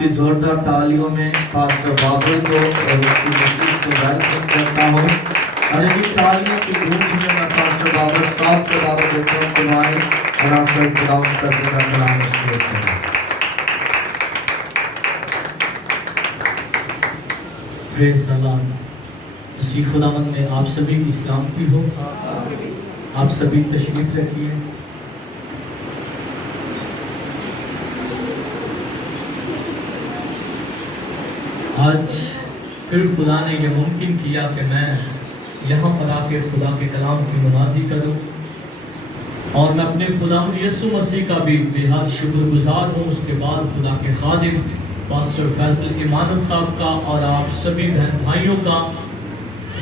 کی زوردار تالیوں میں پاسٹر بابر کو اور اس کی مسیح کو ویلکم کرتا ہوں۔ اور انہی تالیوں کی گونج میں میں پاسٹر بابر صاحب کو دعوت دیتا ہوں کہ آئیں اور آپ کا خداوند کا ذکر کلام شروع کریں۔ پریز اللہ، اسی خداوند میں آپ سبھی کی سلامتی ہو۔ آپ سبھی تشریف رکھیے۔ آج پھر خدا نے یہ ممکن کیا کہ میں یہاں پر آ کے خدا کے کلام کی منادی کروں، اور میں اپنے خداوند یسوع مسیح کا بھی بے حد شکر گزار ہوں۔ اس کے بعد خدا کے خادم پاسٹر فیصل ایمانت صاحب کا اور آپ سبھی بہن بھائیوں کا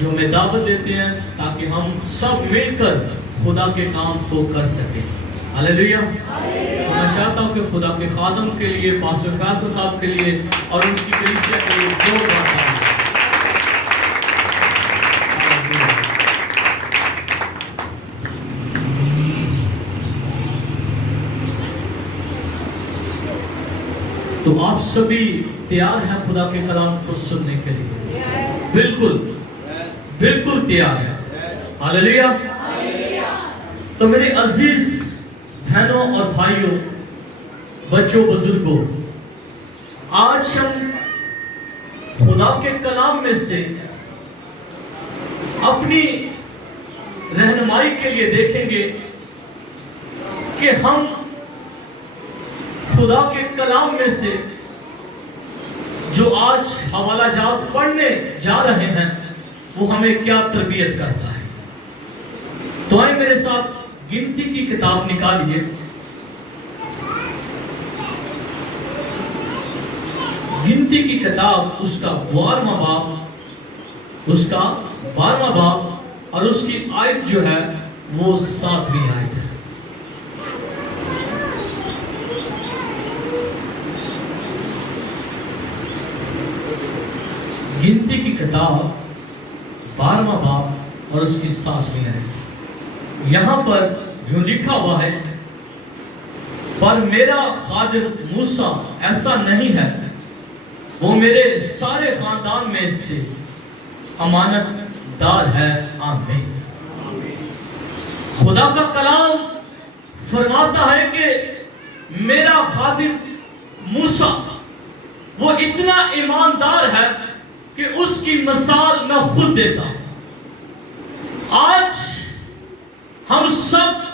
جو ہمیں دعوت دیتے ہیں تاکہ ہم سب مل کر خدا کے کام کو کر سکیں۔ ہاللیلویا۔ میں چاہتا ہوں کہ خدا کے خادم کے لیے، پاسٹر فیصل صاحب کے لیے اور اس کی کلیسیا کے لیے زوردار تالیاں۔ تو آپ سبھی تیار ہیں خدا کے کلام کو سننے کے لیے؟ بالکل بالکل تیار ہیں۔ ہاللیلویا۔ تو میرے عزیز بہنوں اور بھائیوں، بچوں، بزرگوں، آج ہم خدا کے کلام میں سے اپنی رہنمائی کے لیے دیکھیں گے کہ ہم خدا کے کلام میں سے جو آج حوالہ جات پڑھنے جا رہے ہیں وہ ہمیں کیا تربیت کرتا ہے۔ تو آئیں میرے ساتھ گنتی کی کتاب نکالیے۔ گنتی کی کتاب اس کا 12واں باب اور اس کی آیت جو ہے وہ 7ویں آیت ہے۔ گنتی کی کتاب 12واں باب اور اس کی 7ویں آیت۔ یہاں پر یوں لکھا ہوا ہے، پر میرا خادم موسیٰ ایسا نہیں ہے، وہ میرے سارے خاندان میں سے امانت دار ہے۔ آمین۔ خدا کا کلام فرماتا ہے کہ میرا خادم موسیٰ وہ اتنا ایماندار ہے کہ اس کی مثال میں خود دیتا ہوں۔ آج ہم سب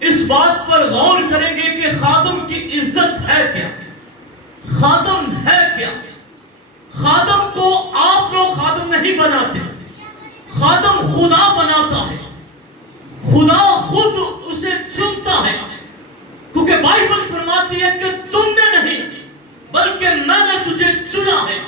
اس بات پر غور کریں گے کہ خادم کی عزت ہے کیا؟ خادم ہے کیا؟ خادم کو آپ لوگ خادم نہیں بناتے، خادم خدا بناتا ہے۔ خدا خود اسے چنتا ہے، کیونکہ بائبل فرماتی ہے کہ تم نے نہیں بلکہ میں نے تجھے چنا ہے۔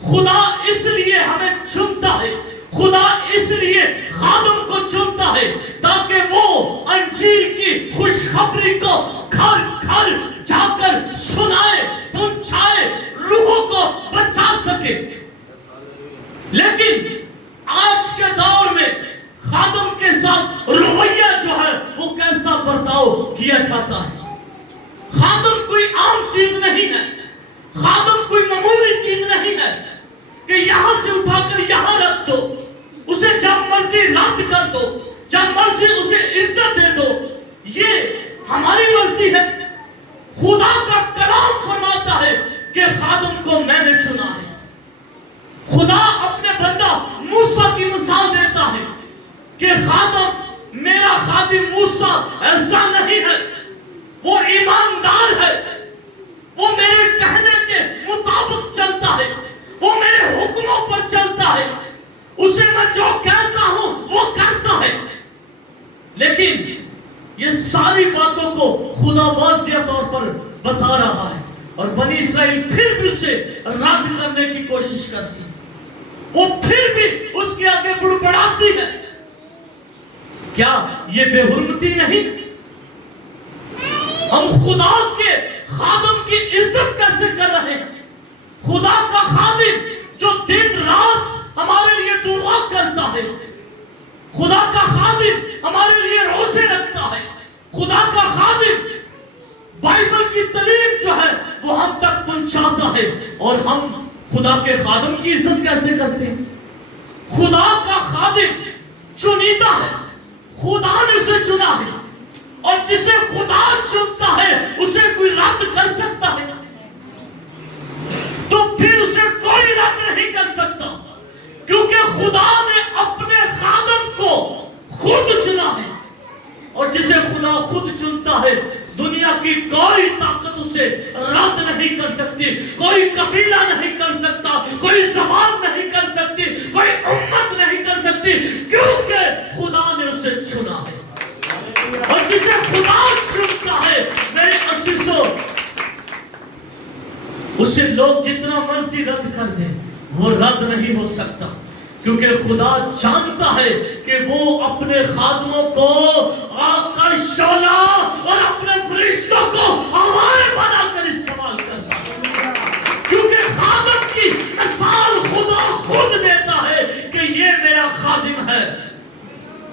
خدا اس لیے ہمیں چنتا ہے، خدا اس لیے خادم کو چنتا ہے تاکہ وہ انجیل کی خوشخبری کو گھر گھر جا کر سنائے، پہنچائے، روحوں کو بچا سکے۔ لیکن آج کے دور میں خادم کے ساتھ رویہ جو ہے وہ کیسا برتاؤ کیا جاتا ہے۔ خادم کوئی عام چیز نہیں ہے، خادم کوئی معمولی چیز نہیں ہے کہ یہاں سے اٹھا کر یہاں رکھ دو، اسے جب مرضی رد کر دو، جب مرضی اسے عزت دے دو، یہ ہماری مرضی ہے۔ خدا کا کلام فرماتا ہے کہ خادم کو میں نے چنا ہے۔ خدا اپنے بندہ موسیٰ کی مثال دیتا ہے کہ خادم، میرا خادم موسیٰ ایسا نہیں ہے، وہ ایماندار ہے، وہ میرے کہنے کے مطابق چلتا ہے، وہ میرے حکموں پر چلتا ہے، اسے میں جو کہتا ہوں وہ کرتا ہے۔ لیکن یہ ساری باتوں کو خدا واضح طور پر بتا رہا ہے، اور بنی اسرائیل پھر بھی اسے رد کرنے کی کوشش کرتی ہے، وہ پھر بھی اس کے آگے بڑبڑاتی ہے۔ کیا یہ بے حرمتی نہیں؟ ہم خدا کے خادم کی عزت کیسے کر رہے ہیں؟ خدا کا خادم جو دن رات ہمارے لیے دعا کرتا ہے، خدا کا خادم ہمارے لیے روزے رکھتا ہے، خدا کا خادم بائبل کی تعلیم جو ہے وہ ہم تک پہنچاتا ہے. اور ہم خدا کے خادم کی عزت کیسے کرتے ہیں؟ خدا کا خادم چنیدہ ہے، خدا نے اسے چنا ہے، اور جسے خدا چنتا ہے اسے کوئی رد کر سکتا ہے؟ تو پھر اسے کوئی رد نہیں کر سکتا، کیونکہ خدا نے اپنے خادم کو خود چنا ہے. اور جسے خدا خود چنتا ہے دنیا کی کوئی طاقت اسے رد نہیں کر سکتی، کوئی قبیلہ نہیں کر سکتا، کوئی زبان نہیں کر سکتی، کوئی امت نہیں کر سکتی، کیونکہ خدا نے اسے چنا ہے. اور جسے خدا چنتا ہے میرے عزیزو، اسے لوگ جتنا مرضی رد کر دیں وہ رد نہیں ہو سکتا، کیونکہ خدا جانتا ہے کہ وہ اپنے خادموں کو آگ کا شعلہ اور اپنے فرشتوں کو ہوائیں بنا کر استعمال کرتا ہے. کیونکہ خادم کی مثال خدا خود دیتا ہے کہ یہ میرا خادم ہے.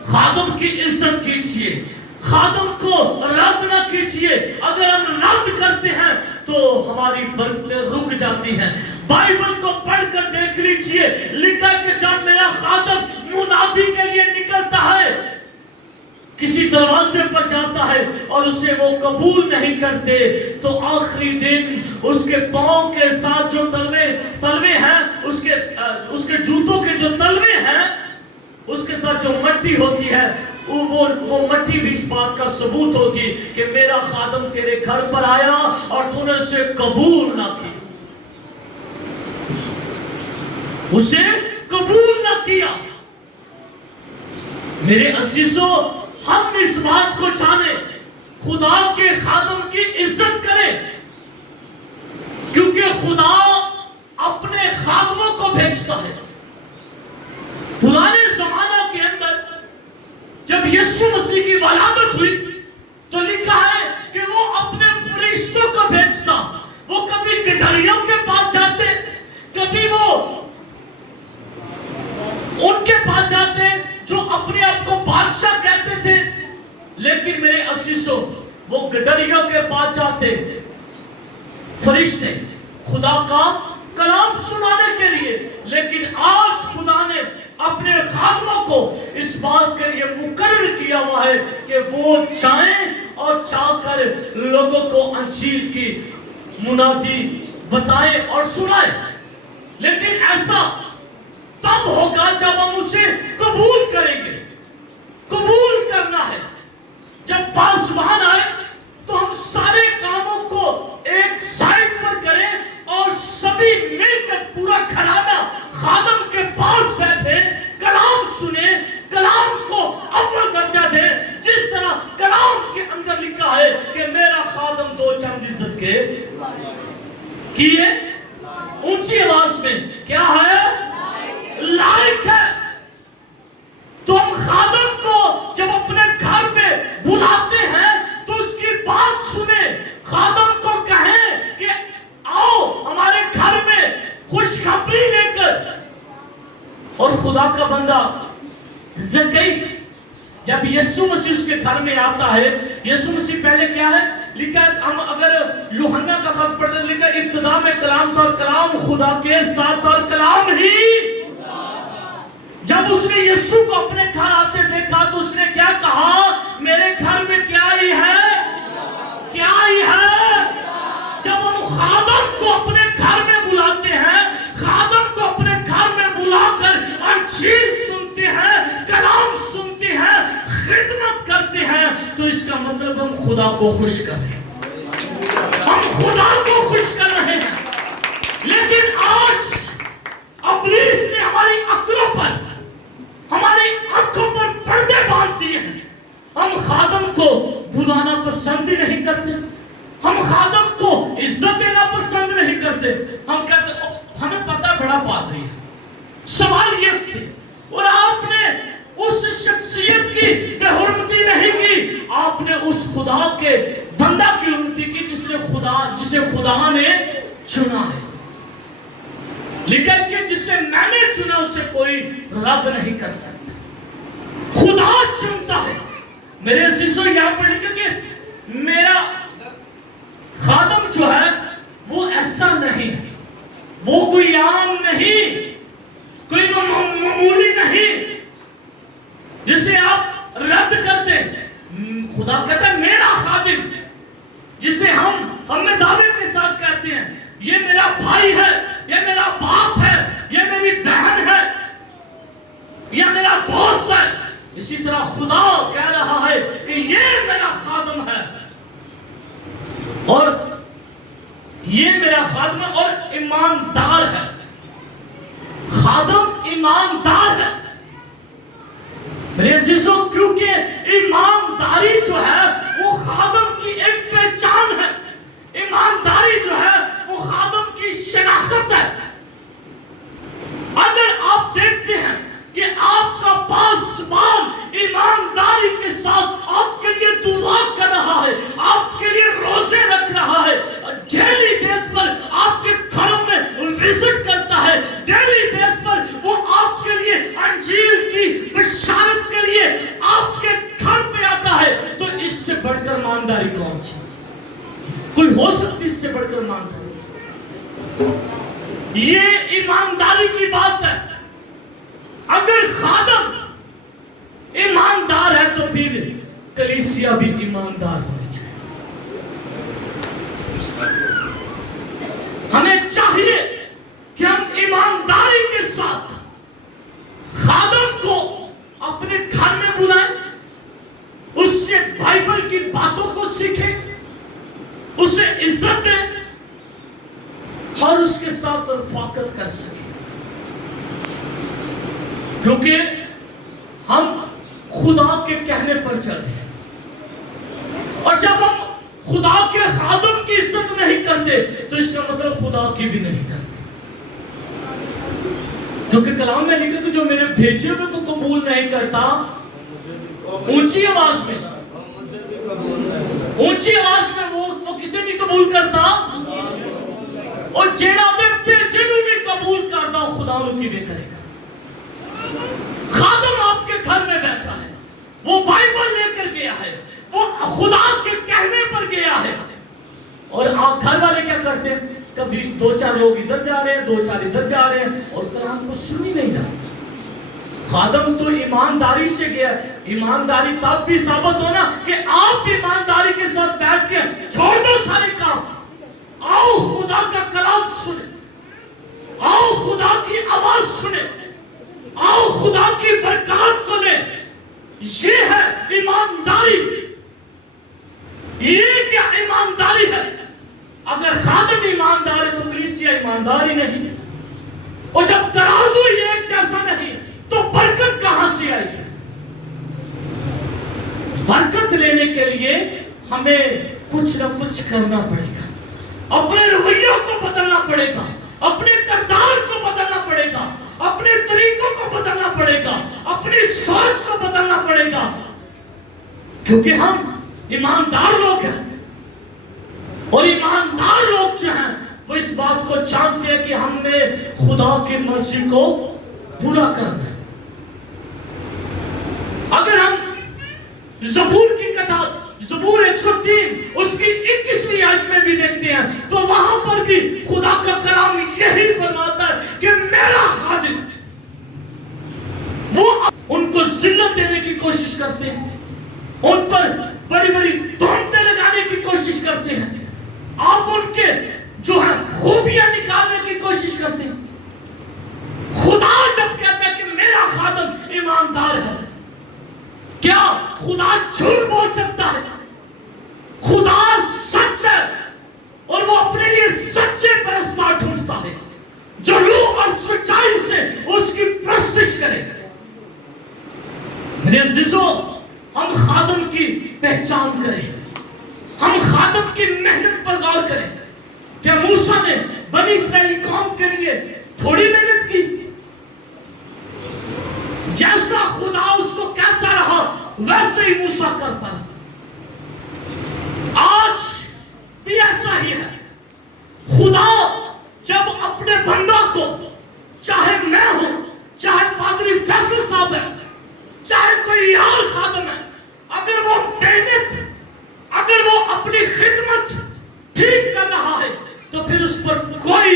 خادم کی عزت کیجیے، خادم کو رد نہ کیجیے. اگر ہم رد کرتے ہیں تو ہماری برکتیں رک جاتی ہیں. بائبل کو پڑھ کر دیکھ لیجئے، لکھا کہ جب میرا خادم منادی کے لیے نکلتا ہے، کسی دروازے پر جاتا ہے اور اسے وہ قبول نہیں کرتے، تو آخری دن اس کے پاؤں کے ساتھ جو تلوے ہیں، اس کے جوتوں کے جو تلوے ہیں، اس کے ساتھ جو مٹی ہوتی ہے، وہ مٹی بھی اس بات کا ثبوت ہوگی کہ میرا خادم تیرے گھر پر آیا اور تو نے اسے قبول نہ کی، اسے قبول نہ کیا. میرے عزیزو، ہم اس بات کو جانیں، خدا کے خادم کی عزت کریں، کیونکہ خدا اپنے خادموں کو بھیجتا ہے. پرانے زمانہ کے اندر جب یسوع مسیح کی ولادت ہوئی تو لکھا ہے کہ وہ اپنے فرشتوں کو بھیجتا. وہ کبھی گڈریوں کے پاس جاتے، کبھی وہ ان کے پاس جاتے جو اپنے آپ کو بادشاہ کہتے تھے. لیکن میرے عزیزوں، وہ گڈریوں کے پاس جاتے فرشتے خدا کا کلام سنانے کے لیے. لیکن آج خدا نے اپنے خادموں کو اس بات کے لیے مقرر کیا ہوا ہے کہ وہ جائیں اور جا کر لوگوں کو انجیل کی منادی بتائیں اور سنائیں. لیکن ایسا تب ہوگا جب ہم اسے قبول کریں گے. قبول کرنا ہے. جب پاسبان آئے تو ہم سارے کاموں کو ایک سائڈ پر کریں اور سبھی مل کر پورا گھرانہ خادم کے پاس بیٹھے، کلام سنیں، کلام کو اول درجہ دیں. جس طرح کلام کے اندر لکھا ہے کہ میرا خادم دو چند عزت کے کیے، اونچی آواز میں کیا ہے؟ لائق ہے. تو ہم خادم کو جب اپنے گھر میں بلاتے ہیں تو اس کی بات سنیں. خادم کو کہیں کہ آؤ ہمارے گھر میں خوشخبری لے کر. اور خدا کا بندہ زکئی جب یسوع مسیح اس کے گھر میں آتا ہے، یسوع مسیح پہلے کیا ہے لکھا ہے؟ ہم اگر یوحنا کا خط پڑھتے ہیں، لکھا ابتدا میں کلام تھا اور کلام خدا کے ساتھ اور کلام ہی. جب اس نے یسوع کو اپنے گھر آتے دیکھا تو اس نے کیا کہا؟ میرے گھر میں کیا ہی ہے؟ کیا ہی ہے؟ جب ہم خادم کو اپنے گھر میں بلاتے ہیں، خادم کو اپنے گھر میں بلا کر انجیل سنتے ہیں، کلام سنتے ہیں، خدمت کرتے ہیں، تو اس کا مطلب ہم خدا کو خوش کر رہے ہیں. ہم خدا کو خوش کر رہے ہیں. لیکن آج ابلیس نے ہماری عقلوں پر، ہماری آنکھوں پر پردے باندھ دیے ہیں. ہم خادم کو بلانا پسند ہی نہیں کرتے، ہم خادم کو عزت دینا پسند نہیں کرتے. ہم کہتے ہمیں پتہ بڑا پادری ہے. سوال یہ تھے، اور آپ نے اس شخصیت کی بے حرمتی نہیں کی، آپ نے اس خدا کے بندہ کی حرمتی کی جسے خدا نے چنا ہے. لیکن کہ جسے میں نے چنا اسے کوئی رد نہیں کر سکتا. خدا چنتا ہے. میرے عزیزو، یہاں پر لکھا کہ میرا خادم جو ہے وہ ایسا نہیں. وہ کوئی عام نہیں، کوئی معمولی نہیں جسے آپ رد کر دیں. خدا کہتا ہے میرا خادم، جسے ہم میں دعوے کے ساتھ کہتے ہیں یہ میرا بھائی ہے، یہ میرا باپ ہے، یہ میری بہن ہے، یہ میرا دوست ہے. اسی طرح خدا کہہ رہا ہے کہ یہ میرا خادم ہے، اور یہ میرا خادم ہے اور ایماندار ہے. خادم ایماندار ہے میرے عزیزوں، کیونکہ ایمانداری جو ہے وہ خادم کی ایک پہچان ہے. ایمانداری جو ہے وہ خادم کی شناخت ہے. اگر آپ دیکھتے ہیں کہ آپ کا پاسبان ایمانداری کے ساتھ آپ کے لیے دعا کر رہا ہے، آپ کے لیے روزے رکھ رہا ہے، ڈیلی بیس پر آپ کے گھروں میں وزٹ کرتا ہے، ڈیلی بیس پر وہ آپ کے لیے انجیل کی بشارت کے لیے آپ کے گھر پہ آتا ہے، تو اس سے بڑھ کر ایمانداری کون سی کوئی ہو سکتی؟ اس سے بڑھ کر ایمانداری، یہ ایمانداری کی بات ہے. اگر خادم ایماندار ہے تو پھر کلیسیا بھی ایماندار ہونی چاہیے. ہمیں چاہیے کہ ہم ایمانداری کے ساتھ خادم کو اپنے گھر میں بلائیں، اس سے بائبل کی باتوں کو سیکھیں، اسے عزت دیں اور اس کے ساتھ رفاقت کر سکیں. کیونکہ ہم خدا کے کہنے پر چلتے ہیں، اور جب ہم خدا کے خادم کی عزت نہیں کرتے تو اس کا مطلب خدا کی بھی نہیں کرتے. کیونکہ کلام میں لکھا کہ جو میرے بھیجے ہوئے کو قبول نہیں کرتا، اونچی آواز میں وہ کسے نہیں قبول کرتا، اور جیڑا دے بھیجے نو بھی قبول کرتا خدا نو کی بھی کرے گا. خادم آپ کے گھر میں بیٹھا ہے، وہ بائبل لے کر گیا ہے، وہ خدا کے کہنے پر گیا ہے، اور گھر والے کیا کرتے ہیں؟ کبھی 2-4 لوگ ادھر جا رہے ہیں، 2-4 ادھر جا رہے ہیں، اور کلام کو سن ہی نہیں رہا. خادم تو ایمانداری سے گیا. ایمانداری تب بھی ثابت ہونا کہ آپ ایمانداری کے ساتھ بیٹھ کے چھوڑ دو سارے کام، آؤ خدا کا کلام سنیں، آؤ خدا کی آواز سنیں، آؤ خدا کی برکات کو لیں. یہ ہے ایمانداری. یہ کیا ایمانداری ہے؟ اگر خادم ایماندار ہے تو کلیسیا ایمانداری نہیں، اور جب ترازو یہ ایک جیسا نہیں تو برکت کہاں سے آئے گی؟ برکت لینے کے لیے ہمیں کچھ نہ کچھ کرنا پڑے گا. اپنے رویوں کو بدلنا پڑے گا، اپنے کردار کو بدلنا پڑے گا، اپنے طریقوں کو بدلنا پڑے گا، اپنی سوچ کو بدلنا پڑے گا. کیونکہ ہم ایماندار لوگ ہیں، اور ایماندار لوگ جو ہیں وہ اس بات کو جانتے ہیں کہ ہم نے خدا کی مرضی کو پورا کرنا ہے. اگر ہم زبور کی کتاب زبور 103 اس کی 21ویں آیت میں بھی دیکھتے ہیں تو وہاں پر بھی خدا کا کلام یہی فرماتا ہے کہ میرا خادم، وہ ان کو ذلت دینے کی کوشش کرتے ہیں، ان پر بڑی بڑی تہمتیں لگانے کی کوشش کرتے ہیں، آپ ان کے جو ہے خوبیاں نکالنے کی کوشش کرتے ہیں. خدا جب کہتا ہے کہ میرا خادم ایماندار ہے، کیا خدا جھوٹ بول سکتا ہے؟ خدا سچ ہے، اور وہ اپنے لیے سچے پرستار ڈھونڈتا ہے جو روح اور سچائی سے اس کی پرستش کرے. میرے عزیزوں، ہم خادم کی پہچان کریں، ہم خادم کی محنت پر غور کریں. کہ موسیٰ نے بنی اسرائیلی قوم کے لیے تھوڑی محنت کی؟ جیسا خدا اس کو کہتا رہا ویسے ہی موسیٰ کرتا رہا. آج بھی ایسا ہی ہے. خدا جب اپنے بندہ کو، چاہے میں ہوں، چاہے پادری فیصل صاحب ہے، چاہے کوئی اور خادم ہے، اگر وہ محنت، اگر وہ اپنی خدمت ٹھیک کر رہا ہے تو پھر اس پر کوئی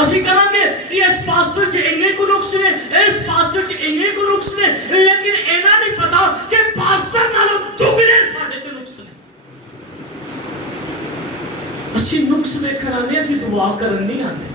ਅਸੀਂ ਕਹਾਂਗੇ ਕਿ ਇਸ ਪਾਸਟਰ 'ਚ ਇੰਨੇ ਕੁ ਨੁਕਸ ਨੇ, ਇਸ ਪਾਸਟਰ 'ਚ ਇੰਨੇ ਕੁ ਨੁਕਸ ਨੇ, ਲੇਕਿਨ ਇਹਨਾਂ ਨਹੀਂ ਪਤਾ ਕਿ ਪਾਸਟਰ ਨਾਲੋਂ ਦੁੱਗਣੇ ਸਾਡੇ 'ਚ ਨੁਕਸ ਨੇ। ਅਸੀਂ ਨੁਕਸ ਵੇਖਣ ਆਉਂਦੇ, ਅਸੀਂ ਦੁਆ ਕਰਨ ਨਹੀਂ ਆਉਂਦੇ।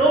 2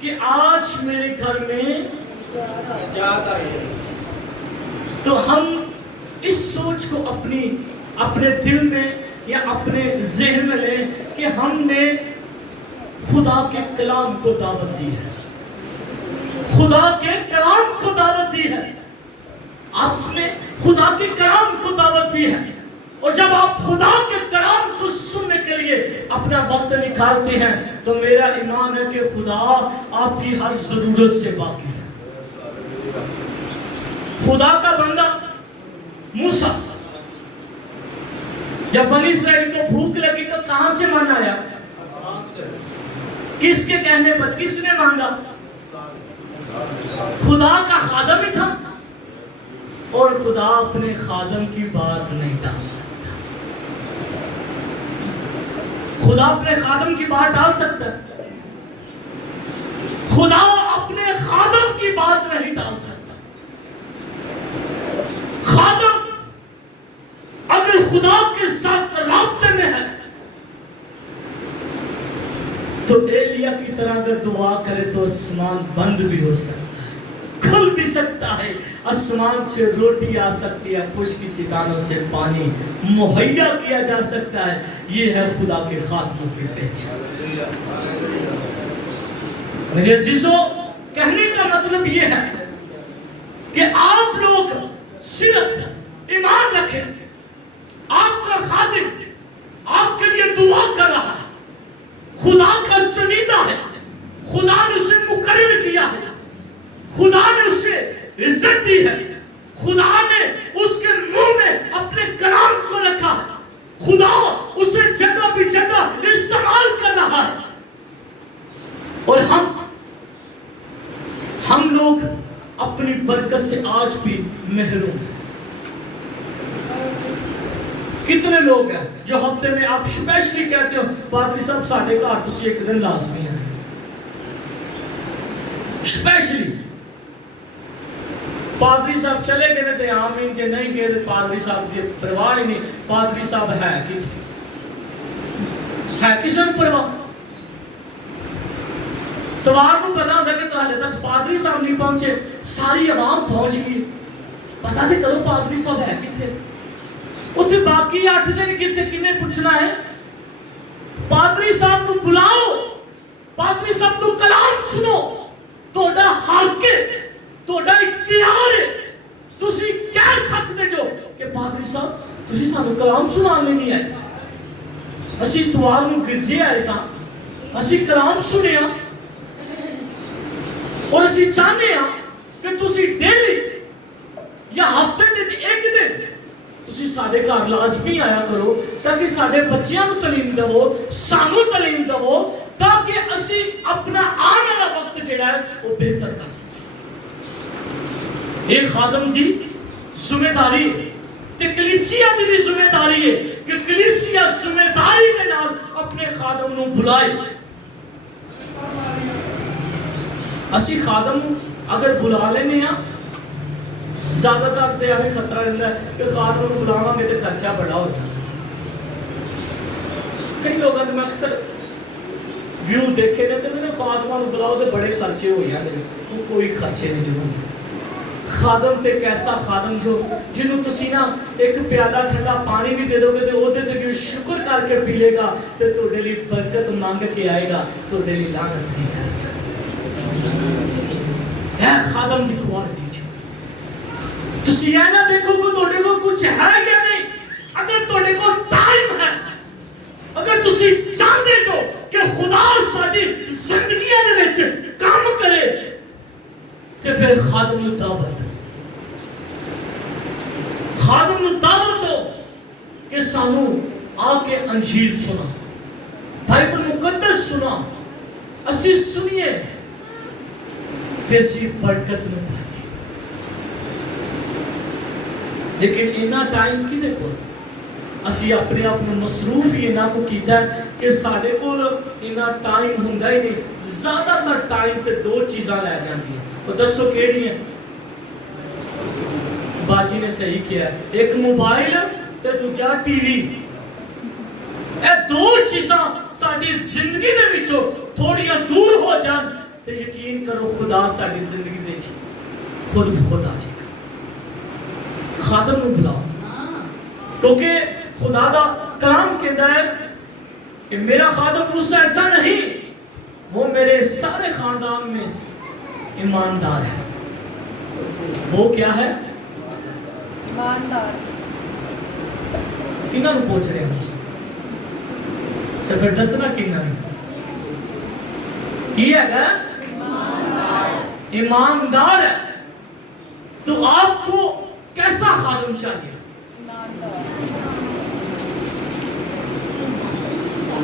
کہ آج میرے گھر میں جاتا ہے. تو ہم اس سوچ کو اپنے دل میں یا اپنے ذہن میں لیں کہ ہم نے خدا کے کلام کو دعوت دی ہے. خدا کے کلام کو دعوت دی ہے. آپ نے خدا کے کلام کو دعوت دی ہے. اور جب آپ خدا کے کلام کو سننے کے لیے اپنا وقت نکالتے ہیں تو میرا ایمان ہے کہ خدا آپ کی ہر ضرورت سے واقف ہے. خدا کا بندہ موسیٰ جب بنی اسرائیل کو بھوک لگی تو کہاں سے من آیا؟ کس کے کہنے پر؟ کس نے مانگا؟ خدا کا خادم ہی تھا. اور خدا اپنے خادم کی بات نہیں ٹال سکتا. خدا اپنے خادم کی بات ٹال سکتا ہے؟ خدا اپنے خادم کی بات نہیں ٹال سکتا. خادم اگر خدا کے ساتھ رابطے میں ہے تو ایلیا کی طرح اگر دعا کرے تو آسمان بند بھی ہو سکتا ہے, کھل بھی سکتا ہے, آسمان سے روٹی آ سکتی ہے, خشکی چٹانوں سے پانی مہیا کیا جا سکتا ہے. یہ ہے خدا کے خادموں کی پہچان. میرے عزیزو, کہنے کا مطلب یہ ہے کہ آپ لوگ صرف ایمان رکھیں. آپ کا خادم آپ کے لیے دعا کر رہا ہے, خدا کا چنیدہ ہے, خدا نے اسے مقرر کیا ہے, خدا نے اسے عزت دی ہے, خدا نے اس کے منہ میں اپنے کلام کو رکھا ہے, خدا اسے جگہ بھی جگہ استعمال کر رہا ہے. اور ہم لوگ اپنی برکت سے آج بھی محروم ہیں. کتنے لوگ ہیں جو ہفتے میں آپ اسپیشلی کہتے ہو پادری صاحب ساڈے گھر تسی ایک دن لازمی ہیں. اسپیشلی پادری صاحب چلے گئے تے آمین, جے نہیں گئے تے پادری صاحب کی پرواہ ہی نہیں. پادری صاحب ہے کسے نوں پرواہ؟ توار کو پتا ہوتا کہ تہاڈے تک پادری صاحب نہیں پہنچے, ساری عوام پہنچ گئی, پتا نہیں کرو پادری صاحب ہے کتنے. اتنے باقی 8 دن کتنے کنے پوچھنا ہے؟ پادری صاحب کو بلاؤ, پادری صاحب کو کلام سنو. توڑا حق ہے, توڑا اختیار ہے. تسی کہہ سکتے جو کہ پادری صاحب تسی سانو کلام سنانے نہیں آئے, اسی توار نو گرجے آئے سا, اسی کلام سنیا, اور اسی چاہنے ہاں کہ تسی ڈیلی یا ہفتے میں ایک دن تسی ساڈے گھر لازمی آیا کرو تاکہ ساڈے بچیاں کو تعلیم دو, سانو تعلیم دو, تاکہ اسی اپنا آنے والا وقت جڑا ہے وہ بہتر کر سکیں. ایک خادم دی ذمہ داری ہے تے کلیسیا دی بھی ذمہ داری ہے کہ کلیسیا ذمہ داری کے نال اپنے خادم نو بلائے. اسی خادم اگر بلا لینے ہاں زیادہ تر تے ہمیں خطرہ رہتا ہے کہ خادم کو بلاواں گے تے خرچہ بڑا ہو جائے. کئی لوگوں نے میں اکثر ویو دیکھے نے کہ میں خادماں کو بلاؤ تے بڑے خرچے ہو جاندے, وہ کوئی خرچے نہیں جو ہوندے. خادم تے ایک ایسا خادم جو جنوں تسی نا ایک پیالہ ٹھنڈا پانی بھی دے دو گے تے او دے تے شکر کر کے پی لے گا تے تواڈے لئی برکت مانگ کے آئے گا, تواڈے لئی لعنت نہیں آئے گا. اے خادم دی کوالٹی تسی یہ نہ دیکھو کہ تواڈے کو کچھ ہے یا نہیں. اگر تواڈے کو ٹائم ہے, اگر تسی چاہتے جو کہ خدا ساری زندگیاں دے وچ کام کرے تے پھر خادم نوں دعوت دو کہ سانو آ کے انجیل سنا, بائبل مقدس سنا, اسی سنیے تے اسی برکت نوں پائیے. لیکن اینا ٹائم کی دیکھو اسی اپنے آپ میں مصروف ہی اینا کو کیتا ہے کہ ساڑھے کو اینا ٹائم ہوندا ہی نہیں. زیادہ تر ٹائم تے 2 چیزاں لے جاندی ہیں, وہ دسو کیڑی ہیں؟ باجی نے صحیح کیا ہے, ایک موبائل تے دوجا ٹی وی. اے 2 چیزاں ساڈی زندگی دے وچوں تھوڑیاں دور ہو جان تو یقین کرو خدا ساری زندگی دے چی خود بخود آ جائے خادم نو بلاؤ کیونکہ خدا دا کلام کہتا ہے کہ میرا خادم موسیٰ ایسا نہیں، وہ میرے سارے خاندان میں سے ایماندار ہے۔ وہ کیا ہے؟ ایماندار۔ کنہاں نو پوچھ رہے ہیں تو پھر دسنا کنہاں نو کی ہے گا؟ ایماندار ہے۔ تو آپ کو کیسا خادم چاہیے؟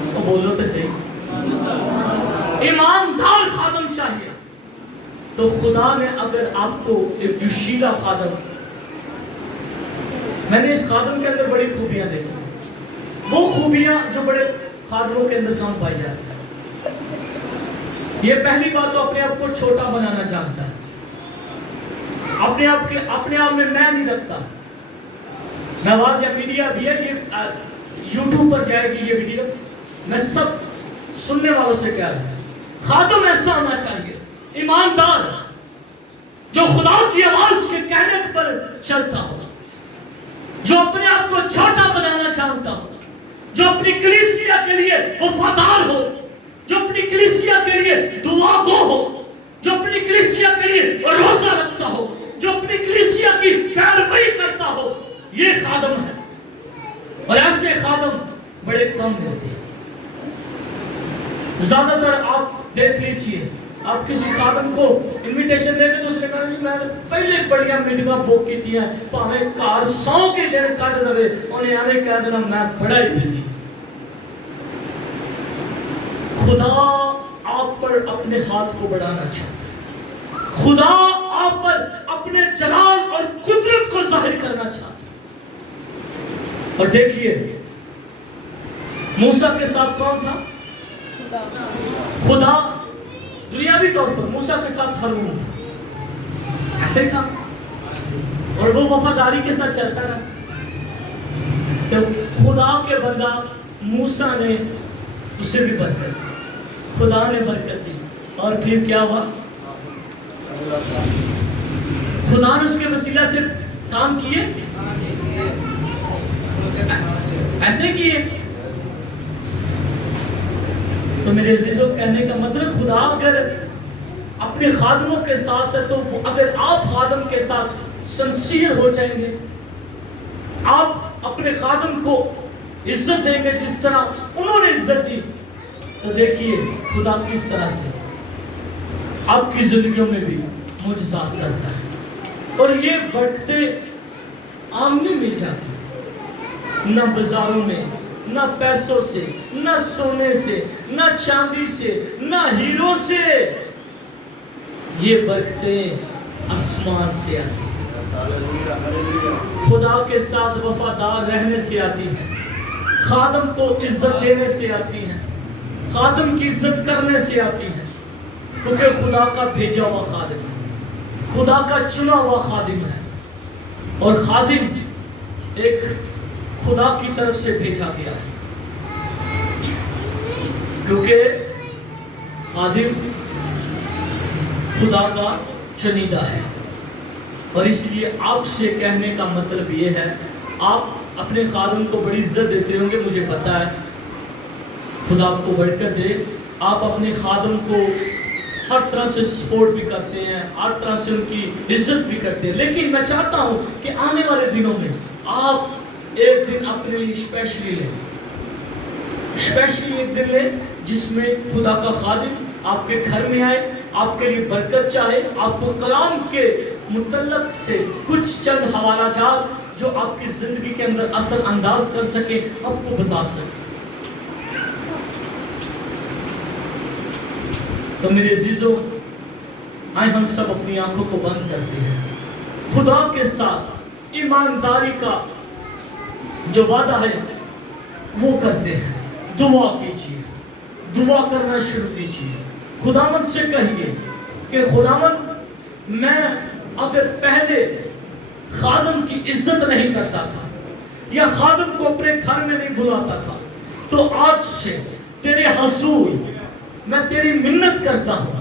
تو بولو تو صحیح، ایماندار خادم چاہیے۔ تو خدا نے اگر آپ کو ایک جوشیدہ خادم، میں نے اس خادم کے اندر بڑی خوبیاں دیکھی، وہ خوبیاں جو بڑے خادموں کے اندر کم پائی جاتی ہیں۔ یہ پہلی بات تو اپنے آپ کو چھوٹا بنانا جانتا ہے، اپنے آپ میں میں نہیں رکھتا۔ میں واضح میڈیا بھی ہے، یہ یوٹیوب پر جائے گی یہ ویڈیو، میں سب سننے والوں سے کہہ رہا ہوں خادم ایسا ہونا چاہیے ایماندار، جو خدا کی آواز کے کہنے پر چلتا ہو، جو اپنے آپ کو چھوٹا بنانا چاہتا ہو، جو اپنی کلیسیا کے لیے وفادار ہو، جو اپنی کلیسیا کے لیے دعا گو ہو، جو اپنی کلیسیا کے لیے روزہ رکھتا ہو، جو اپنی کلیسیا کی پیروی کرتا ہو، یہ خادم ہے۔ اور ایسے خادم بڑے کم ملتے ہیں۔ زیادہ تر آپ دیکھ لیجئے، آپ کسی خادم کو انویٹیشن دیں گے تو اس نے کہا جی میں پہلے بڑیاں میٹنگاں بک کی تھی ہیں، پاویں کار 100 کے دن کٹ دے، انہیں آنے کہہ دینا میں بڑا ہی بزی۔ خدا آپ پر اپنے ہاتھ کو بڑھانا چاہتا ہے، خدا آپ پر اپنے جلال اور قدرت کو ظاہر کرنا چاہتا ہے۔ اور دیکھیے موسیٰ کے ساتھ کون تھا؟ خدا۔ دنیاوی طور پر موسیٰ کے ساتھ ہارون تھا، ایسے ہی تھا، اور وہ وفاداری کے ساتھ چلتا رہا۔ تو خدا کے بندہ موسیٰ نے اسے بھی برکت دی، خدا نے برکت دی، اور پھر کیا ہوا؟ خدا نے اس کے وسیلہ سے کام کیے، ایسے کیے۔ تو میرے عزیزوں کہنے کا مطلب خدا اگر اپنے خادموں کے ساتھ ہے تو اگر آپ خادم کے ساتھ سنسیر ہو جائیں گے، آپ اپنے خادم کو عزت دیں گے جس طرح انہوں نے عزت دی، تو دیکھیے خدا کس طرح سے آپ کی زندگیوں میں بھی معجزات کرتا ہے۔ اور یہ برکتیں عام نہیں مل جاتی، نہ بازاروں میں، نہ پیسوں سے، نہ سونے سے، نہ چاندی سے، نہ ہیروں سے، یہ برکتیں آسمان سے آتی ہیں، خدا کے ساتھ وفادار رہنے سے آتی ہیں، خادم کو عزت دینے سے آتی ہیں، خادم کی عزت کرنے سے آتی ہیں، کیونکہ خدا کا بھیجا ہوا خادم ہے، خدا کا چنا ہوا خادم ہے، اور خادم ایک خدا کی طرف سے بھیجا گیا ہے، کیونکہ خادم خدا کا چنیدہ ہے۔ اور اس لیے آپ سے کہنے کا مطلب یہ ہے، آپ اپنے خادم کو بڑی عزت دیتے ہوں گے، مجھے پتا ہے، خدا آپ کو برکت دے۔ آپ اپنے خادم کو ہر طرح سے سپورٹ بھی کرتے ہیں، ہر طرح سے ان کی عزت بھی کرتے ہیں، لیکن میں چاہتا ہوں کہ آنے والے دنوں میں آپ ایک دن اپنے لیے اسپیشلی ایک دن لیں جس میں خدا کا خادم آپ کے گھر میں آئے، آپ کے لیے برکت چاہے، آپ کو کلام کے متعلق سے کچھ چند حوالہ جات جو آپ کی زندگی کے اندر اثر انداز کر سکے، آپ کو بتا سکے۔ تو میرے عزیزوں، آئے ہم سب اپنی آنکھوں کو بند کرتے ہیں، خدا کے ساتھ ایمانداری کا جو وعدہ ہے وہ کرتے ہیں۔ دعا کیجیے، دعا کرنا شروع کیجیے، خداوند سے کہیے کہ خداوند میں اگر پہلے خادم کی عزت نہیں کرتا تھا یا خادم کو اپنے گھر میں نہیں بلاتا تھا، تو آج سے تیرے حضور میں تیری منت کرتا ہوں